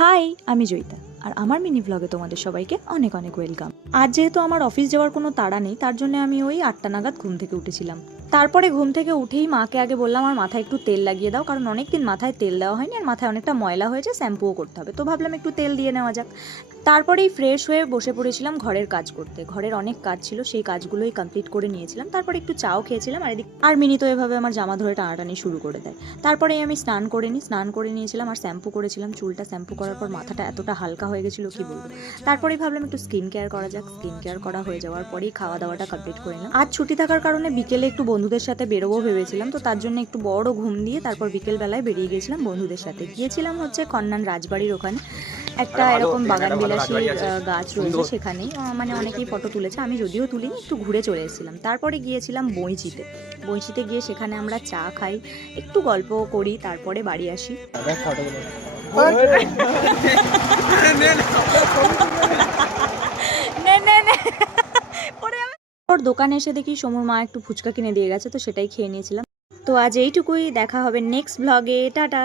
High, আমি জয়িতা আর আমার mini ব্লগে তোমাদের সবাইকে অনেক অনেক ওয়েলকাম। আজ যেহেতু আমার অফিস যাওয়ার কোনো তাড়া নেই, তার জন্য আমি ওই 8টা নাগাদ ঘুম থেকে উঠেছিলাম। তারপরে ঘুম থেকে উঠেই মাকে আগে বললাম আমার মাথায় একটু তেল লাগিয়ে দাও, কারণ অনেকদিন মাথায় তেল দেওয়া হয়নি আর মাথায় অনেকটা ময়লা হয়েছে, শ্যাম্পুও করতে হবে, তো ভাবলাম একটু তেল দিয়ে নেওয়া যাক। তারপরেই ফ্রেশ হয়ে বসে পড়েছিলাম ঘরের কাজ করতে। ঘরের অনেক কাজ ছিল, সেই কাজগুলোই কমপ্লিট করে নিয়েছিলাম। তারপরে একটু চাও খেয়েছিলাম আর মিনি তো এভাবে আমার জামা ধরে টানাটানি শুরু করে দেয়। তারপরেই আমি স্নান করে নিয়েছিলাম আর শ্যাম্পু করেছিলাম চুলটা। শ্যাম্পু করার পর মাথাটা এতটা হালকা হয়ে গেছিলো কি বলবো। তারপরেই ভাবলাম একটু স্কিন কেয়ার করা যাক। স্কিন কেয়ার করা হয়ে যাওয়ার পরেই খাওয়া দাওয়াটা কমপ্লিট করে নিলাম। আজ ছুটি থাকার কারণে বিকেলে একটু বন্ধুদের সাথে বেরোবো ভেবেছিলাম, তো তার জন্য একটু বড় ঘুম দিয়ে তারপর বিকেল বেলায় বেরিয়ে গেছিলাম বন্ধুদের সাথে। গিয়েছিলাম হচ্ছে কন্যান রাজবাড়ির ওখানে একটা এরকম বাগান বিলাসী গাছ রয়েছে, সেখানেই মানে অনেকেই ফটো তুলেছে, আমি যদিও তুলিনি, একটু ঘুরে চলে এসেছিলাম। তারপরে গিয়েছিলাম বইচিতে গিয়ে সেখানে আমরা চা খাই, একটু গল্প করি, তারপরে বাড়ি আসি। ওর দোকানে এসে দেখি সমুর মা একটু ফুচকা কিনে দিয়ে গেছে, তো সেটাই খেয়ে নিয়েছিলাম। তো আজ এইটুকুই, দেখা হবে নেক্সট ব্লগে, টাটা।